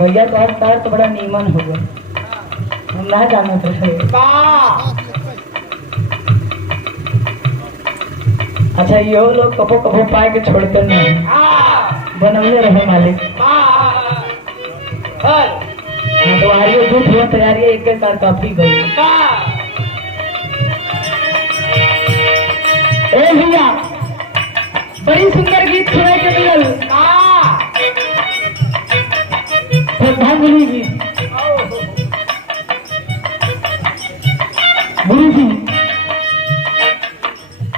भैया तो आज तार तो बड़ा नीमन हो गया, हम ना जानत रहे। अच्छा यो लोग कबो कबो पाए के छोड़ते नहीं, बनवले रहे मालिक। हाँ तो आरियो दूध हुआ तैयारी एक के साथ काफी गई। ए भैया बड़ी सुंदर गीत सुने के मिलल, श्रद्धांजलि गीत। गुरु जी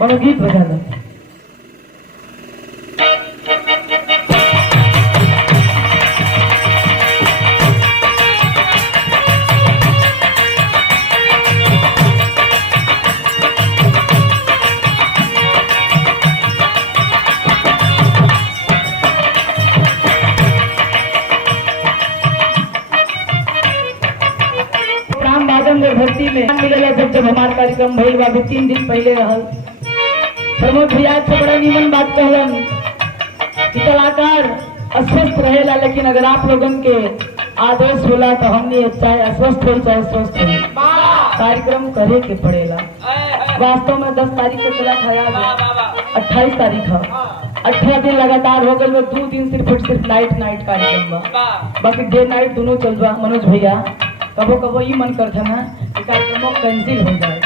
बड़ा गीत बजा दो। भर्ती में मिलेला जब हमार कार्यक्रम भइल बा 3 दिन पहले रहल। प्रमोद भैया से बड़ा नीमन बात कहलन कि कलाकार अस्वस्थ रहेला, लेकिन अगर आप लोगन के आदेश होला तो हमने चाहे अस्वस्थ हो चाहे स्वस्थ हो कार्यक्रम करे के पड़ेला। वास्तव में 10 तारीख को चला था, याद 28 तारीख है, 18 दिन लगातार हो गए। 2 दिन सिर्फ नाइट कार्यक्रम बा, बाकी डे नाइट दोनों चल बा। मनोज भैया कबो कबो ये मन करता ना कि कार्यक्रमों कैंसिल हो जाए,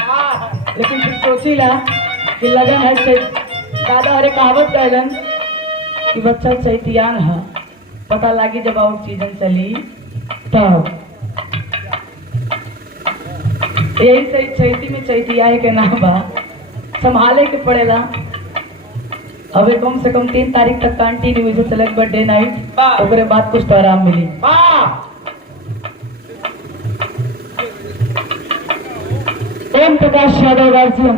लेकिन फिर सोचीला कि लगन है दादा हरे कहावत कहलन कि बच्चा चैतियान है, पता लगी जब और सीजन चली तब। यही से चैती में चैतिया के नाम बा, संभाले के पड़ेला। अबे कम से कम 3 तारीख तक कंटिन्यू से चले डे नाइट, ओकरे बाद कुछ तो आराम मिली। ओम प्रकाश यादव राजियम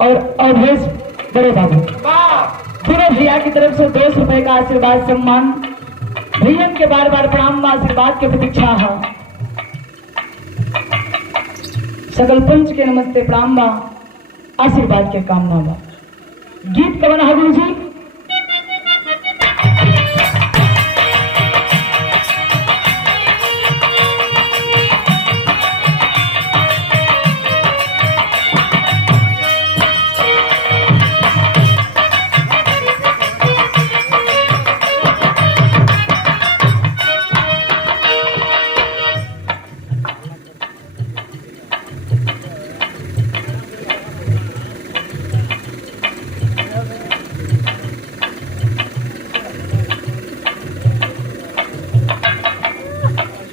और अवधेश बड़े बाबू पूरे भैया की तरफ से 200 रुपए का आशीर्वाद सम्मान। भैया के बार बार प्रणाम, आशीर्वाद की प्रतीक्षा है। सकल पंच के नमस्ते प्रणाम बा, आशीर्वाद के कामना बा। गीत कवन है गुरु जी?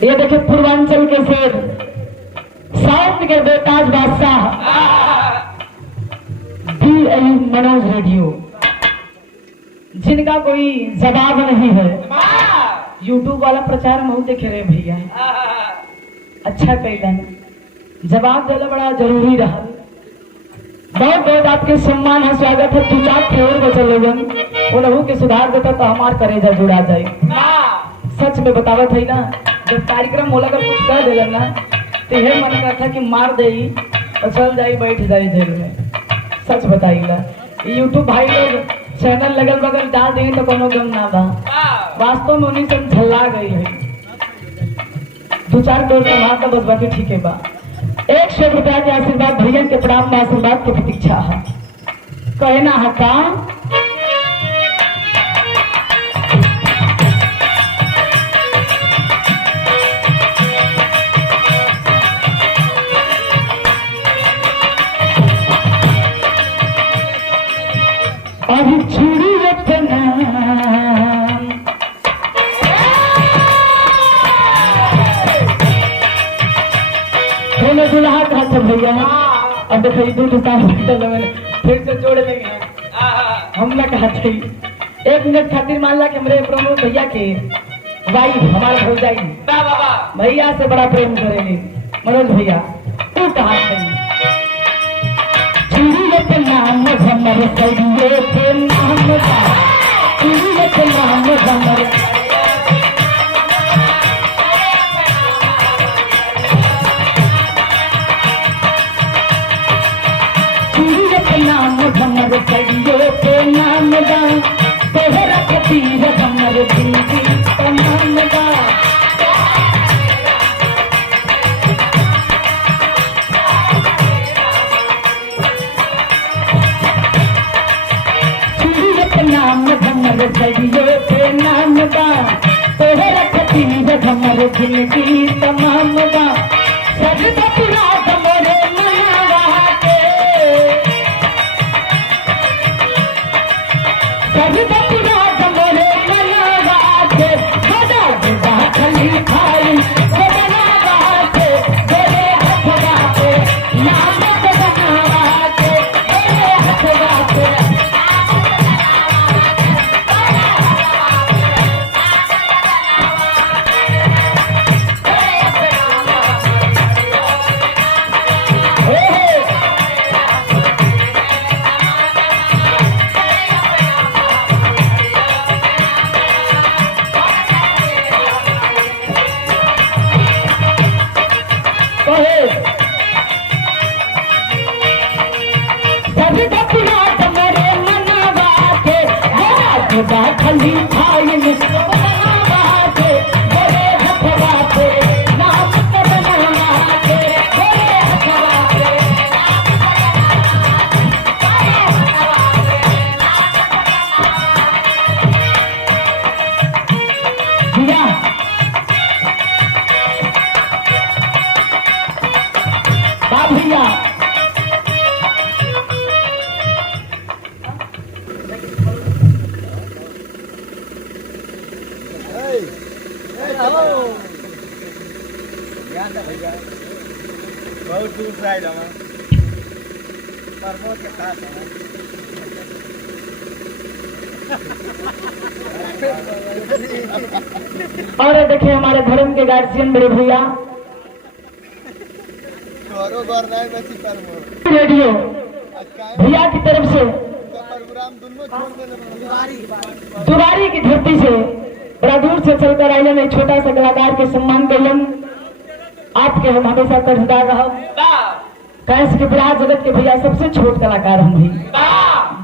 ये देखिए पूर्वांचल के शेर, साउथ के बेताज बादशाह मनोज रेडियो, जिनका कोई जवाब नहीं है। यूट्यूब वाला प्रचार में देखे रहे भैया, अच्छा कैलन, जवाब देना बड़ा जरूरी रहा। बहुत बहुत आपके सम्मान है, स्वागत है। 2-4 और बचल लोगन उन्हों के सुधार देता तो हमार करेजा जुड़ा जाए। सच में बतावत है ना, जब कार्यक्रम होला कर कुछ कह दिलन ना तो यह मन करता कि मार दे और चल जाई बैठ जाई जेल में। सच बताइला, यूट्यूब भाई लोग चैनल लगल बगल डाल देंगे तो कोनो गम ना बा, वास्तव में उन्हीं से झल्ला गई है। 2-4 करोड़ कमा का बस बाकी ठीक है बा। 100 रुपया के आशीर्वाद, भैया के प्रणाम में आशीर्वाद की प्रतीक्षा है। कहना है काम अभी छुड़ी रखना बोले दुल्हा कहा था भैया। अब देखिए 2 साल फिर से जोड़ लेंगे हम ना कहा थे। 1 मिनट खातिर मान ला कि मेरे प्रमोद भैया के वाइफ हमारे हो जाएगी, भैया से बड़ा प्रेम करेंगे मनोज भैया। तू कहा थे के नाम हमर सैये के नाम का, के नाम हमर के नाम हमर सैये के नाम का, तोहरा के तीर हमर दीदी का नाम का। सदियों के नाम बा तोहरा खातिर हमर जिंदगी तमाम बा सजदा पूरा मोरे मनवा के सजदा पूरा मोरे मनवा के सदा सदा खली खाई सदनवा के गोरे हथवा के नाम सदनवा के गोरे हथवा के खली खाई सदनवा के गोरे हथवा के नाम सदनवा के गोरे हथवा के भैया बा भैया बहुत दूर से आए हम प्रमोद के साथ और देखिए हमारे धर्म के गार्जियन बड़े भैया रेडियो भैया की तरफ से दुबारी की धरती से बड़ा दूर से चलकर आए में छोटा सा कलाकार के सम्मान कलन आपके हम हमेशा कर्जदार रह कैसे के बिहार जगत के भैया सबसे छोट कलाकार हम भी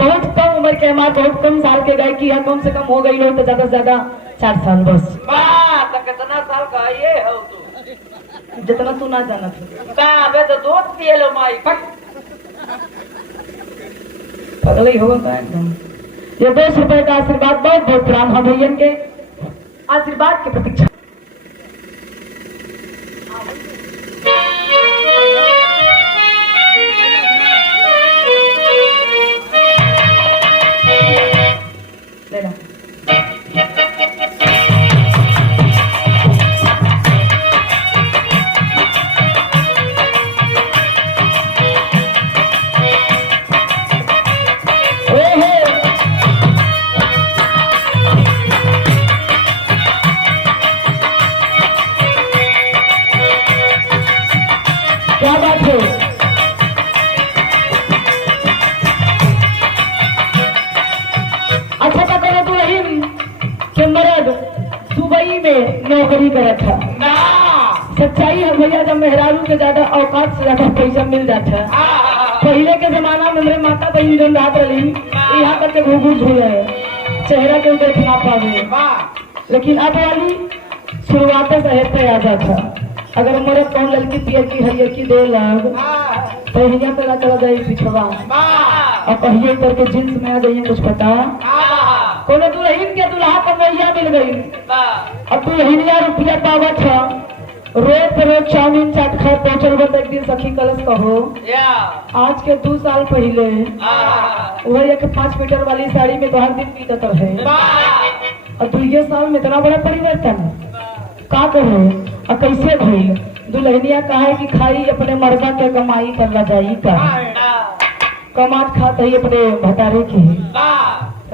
बहुत कम उम्र के हमारे बहुत कम साल के गायकी है कम से कम हो गई हो तो ज्यादा से ज्यादा 4 साल बस तो कितना साल का ये हो तू जितना तू ना जाना था अबे तो दूध पिए लो माई पगल ही होगा का एकदम ये 200 रुपए का आशीर्वाद बहुत बहुत प्रणाम हम भैया के आशीर्वाद की प्रतीक्षा लेना क्या बात है अच्छा का करो तू रहीम के मर्द दुबई में नौकरी कर रखा सच्चाई है भैया जब मेहरारू के ज्यादा औकात से ज्यादा पैसा मिल जाता है पहले के जमाना में मेरे माता बहन जो रात रही यहाँ तक के घूघू झूले चेहरा के देख ना पावे लेकिन अब वाली शुरुआत से हेते आ जाता अगर मेरे कौन लड़की पियर की हरियर की 2 लाख तो यहाँ पे चला जाए पिछवा और पहिए करके जींस में आ जाइए कुछ पता कोने दुल्हन के दुल्हा पर मैया मिल गई अब दुल्हनिया रुपया पावत है रोज पे रोज चाउमीन चाट खा पहुंचल बा एक दिन सखी कलश कहो आज के 2 साल पहले वही एक 5 मीटर वाली साड़ी में तो हर दिन पीतत रहे और 2 साल में इतना बड़ा परिवर्तन का कहो और कैसे भइल दुल्हनिया कहा कि खाई अपने मर्दा के कमाई कर ला जाई का कमात खात ही अपने भतारे की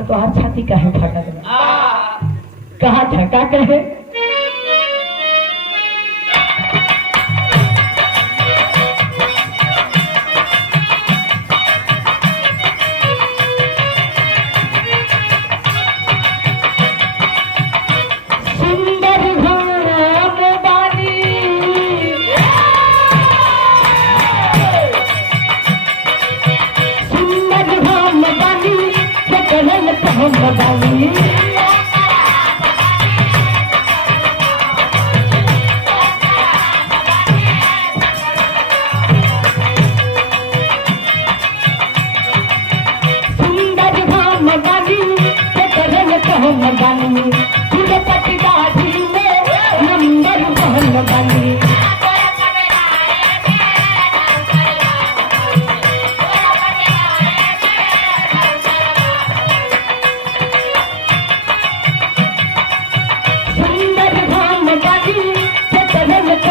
तो हर छाती का है फाटा कहा था का कहे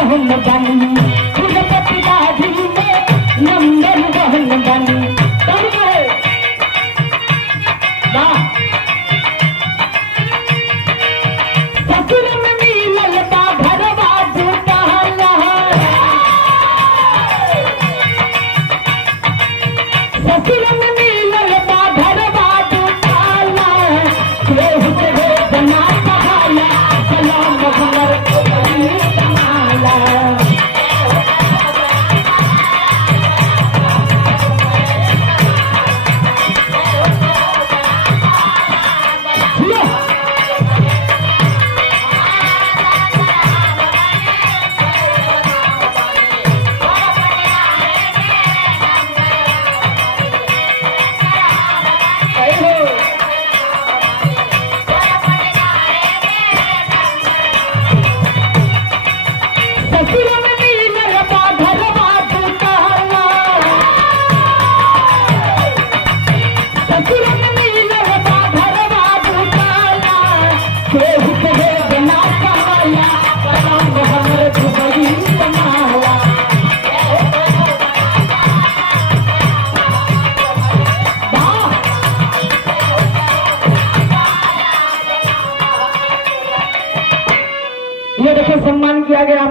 बहन बनी तिरुपति दादी में नंबर बहन बनी तब गए ससुर में मिलल बा घरवा जुटाला ससुर में मिलल बा घरवा जुटाला केहू के बना पहाया सलाम हमर कोई कमाला ससुर में मिलल बा घरवा जुटाला ससुर में मिलल बा घरवा जुटाला केहू के बना पहाया सलाम हमर दुबई कमाला ये देखो सम्मान किया गया